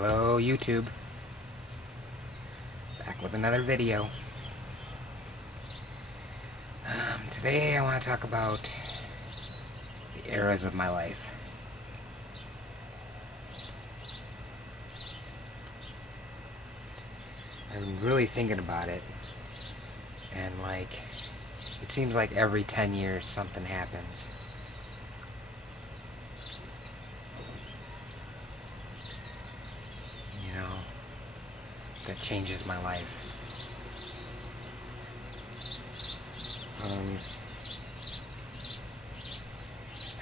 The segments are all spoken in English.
Hello YouTube, back with another video. Today I want to talk about the eras of my life. I've been really thinking about it, and it seems like every 10 years something happens. That changes my life.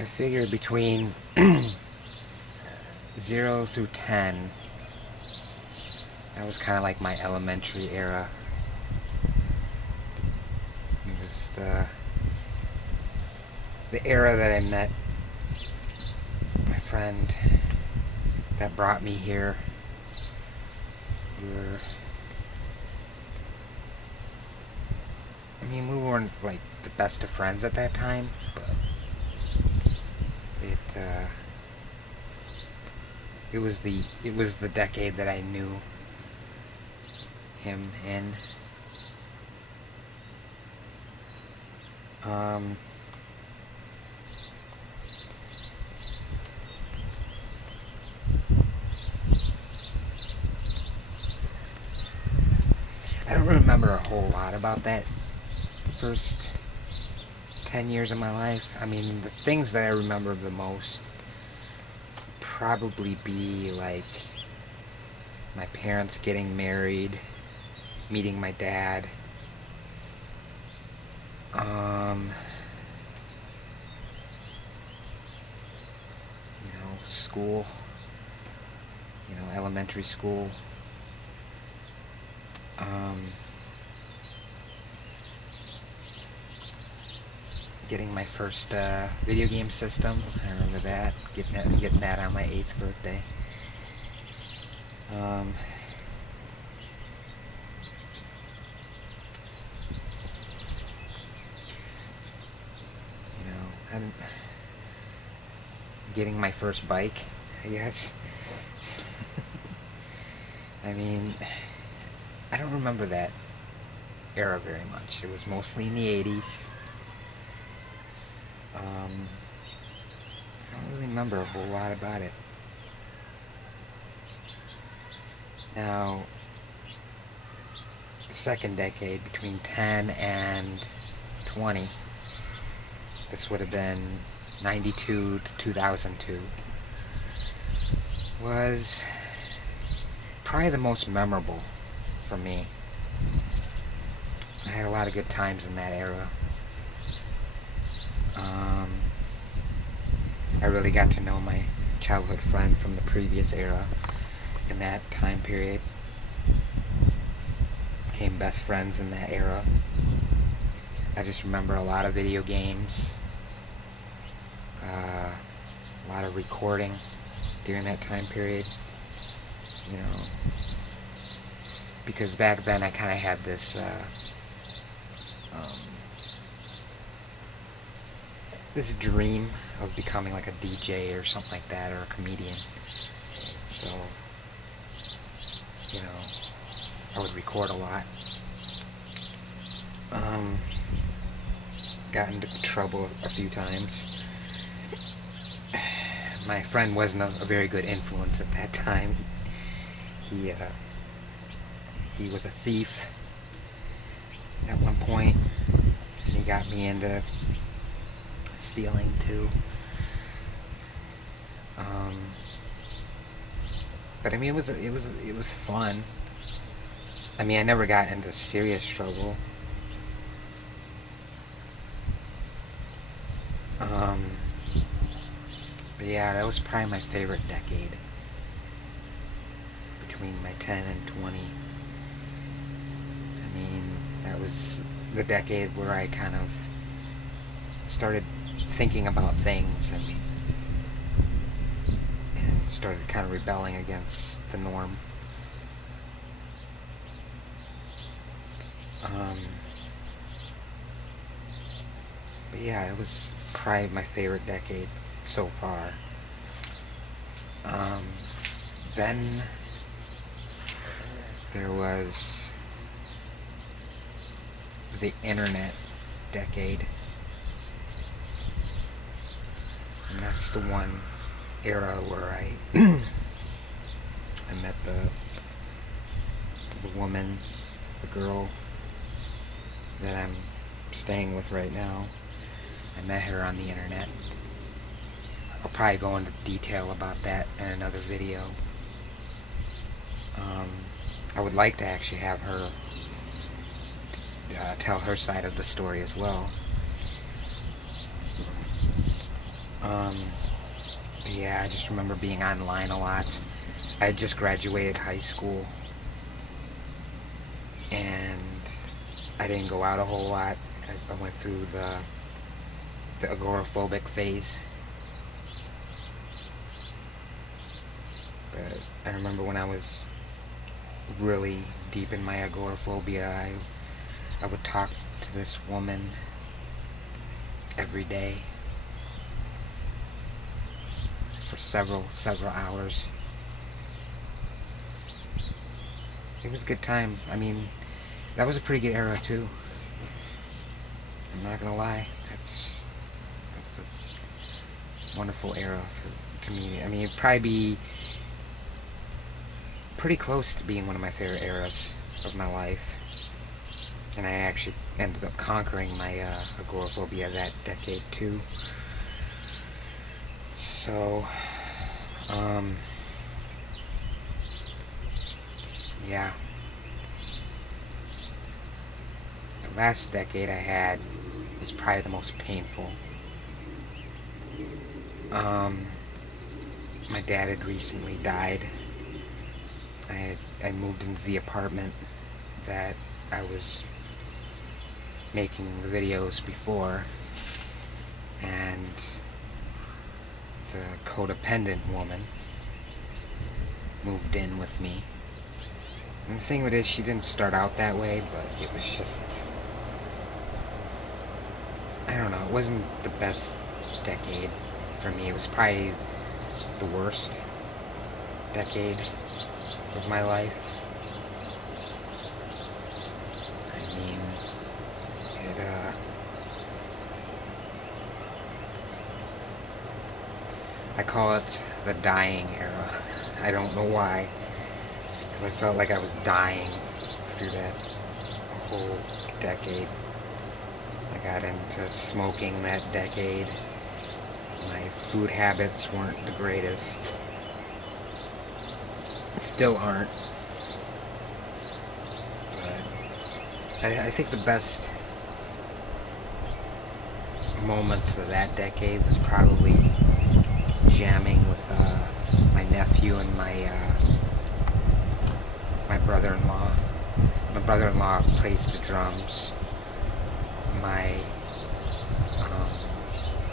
I figure between 0 through 10, that was kind of like my elementary era. It was the era that I met my friend that brought me here. We weren't like the best of friends at that time, but it was the decade that I knew him in. I don't remember a whole lot about that first 10 years of my life. The things that I remember the most would probably be like my parents getting married, meeting my dad, school, elementary school. Getting my first video game system. I remember that. Getting that on my 8th birthday. I'm getting my first bike, I guess. I don't remember that era very much. It was mostly in the 80s. I don't really remember a whole lot about it. Now, the second decade, between 10 and 20, this would have been 92 to 2002, was probably the most memorable for me. I had a lot of good times in that era. I really got to know my childhood friend from the previous era in that time period. Became best friends in that era. I just remember a lot of video games, a lot of recording during that time period, because back then I kind of had this this dream of becoming like a DJ or something like that, or a comedian. So, I would record a lot. Got into trouble a few times. My friend wasn't a very good influence at that time. He was a thief at one point, and he got me into stealing too. But it was fun. I never got into serious trouble. But yeah, that was probably my favorite decade, between my 10 and 20. That was the decade where I kind of started thinking about things and started kind of rebelling against the norm. But yeah, it was probably my favorite decade so far. Then there was the internet decade. And that's the one era where I met the woman, the girl that I'm staying with right now. I met her on the internet. I'll probably go into detail about that in another video. I would like to actually have her tell her side of the story as well. Yeah, I just remember being online a lot. I had just graduated high school, and I didn't go out a whole lot. I went through the agoraphobic phase. But I remember when I was really deep in my agoraphobia, I would talk to this woman every day for several hours. It was a good time. I mean, that was a pretty good era too. I'm not gonna lie. That's a wonderful era to me. I mean, it'd probably be pretty close to being one of my favorite eras of my life. And I actually ended up conquering my agoraphobia that decade too. So, yeah. The last decade I had was probably the most painful. My dad had recently died. I moved into the apartment that I was making the videos before, and the codependent woman moved in with me. And the thing with it is, she didn't start out that way, but it was just, I don't know, it wasn't the best decade for me. It was probably the worst decade of my life. I mean, I call it the dying era. I don't know why, because I felt like I was dying through that whole decade. I got into smoking that decade. My food habits weren't the greatest. Still aren't. But I think the best moments of that decade was probably jamming with my nephew and my brother-in-law. My brother-in-law plays the drums. My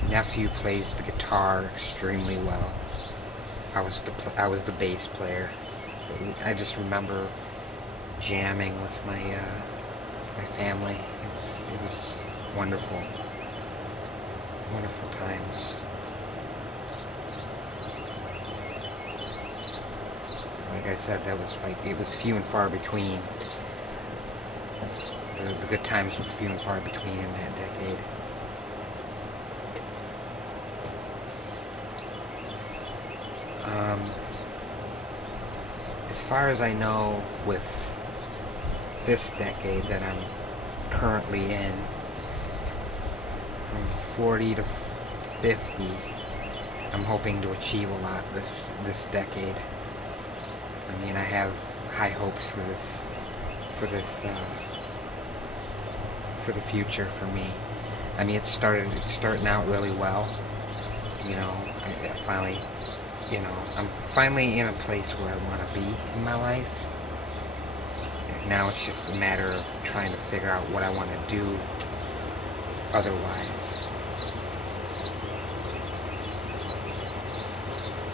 nephew plays the guitar extremely well. I was the bass player. I just remember jamming with my my family. It was wonderful. Wonderful times. Like I said, it was few and far between. The good times were few and far between in that decade. As far as I know, with this decade that I'm currently in, from 40 to 50, I'm hoping to achieve a lot this decade. I mean, I have high hopes for the future for me. I mean, it's starting out really well. You know, I finally, I'm finally in a place where I want to be in my life. And now it's just a matter of trying to figure out what I want to do otherwise.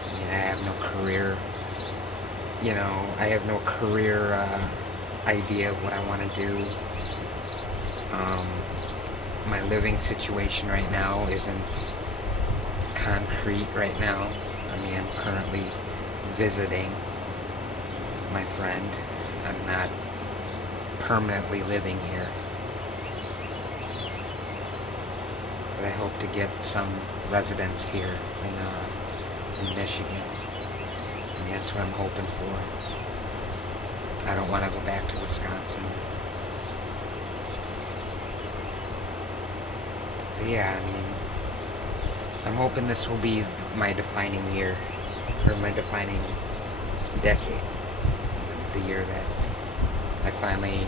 I mean, I have no career, I have no career idea of what I want to do. My living situation right now isn't concrete right now. I mean, I'm currently visiting my friend. I'm not permanently living here. But I hope to get some residence here in Michigan. And that's what I'm hoping for. I don't want to go back to Wisconsin. But yeah, I mean, I'm hoping this will be my defining year, or my defining decade. The year that I finally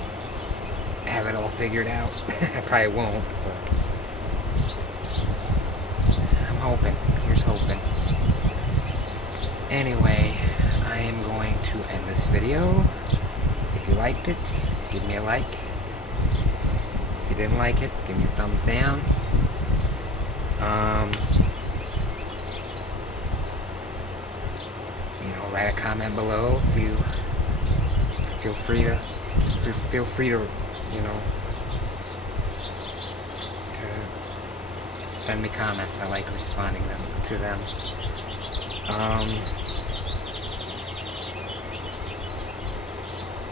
have it all figured out. I probably won't, but I'm hoping. Here's hoping. Anyway, I am going to end this video. If you liked it, give me a like. If you didn't like it, give me a thumbs down. Write a comment below if you feel free to, to send me comments. I like responding to them.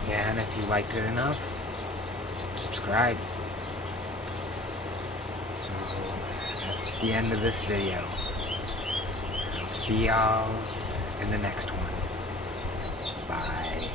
Yeah, and if you liked it enough, subscribe. So, that's the end of this video. I'll see y'all in the next one. Bye.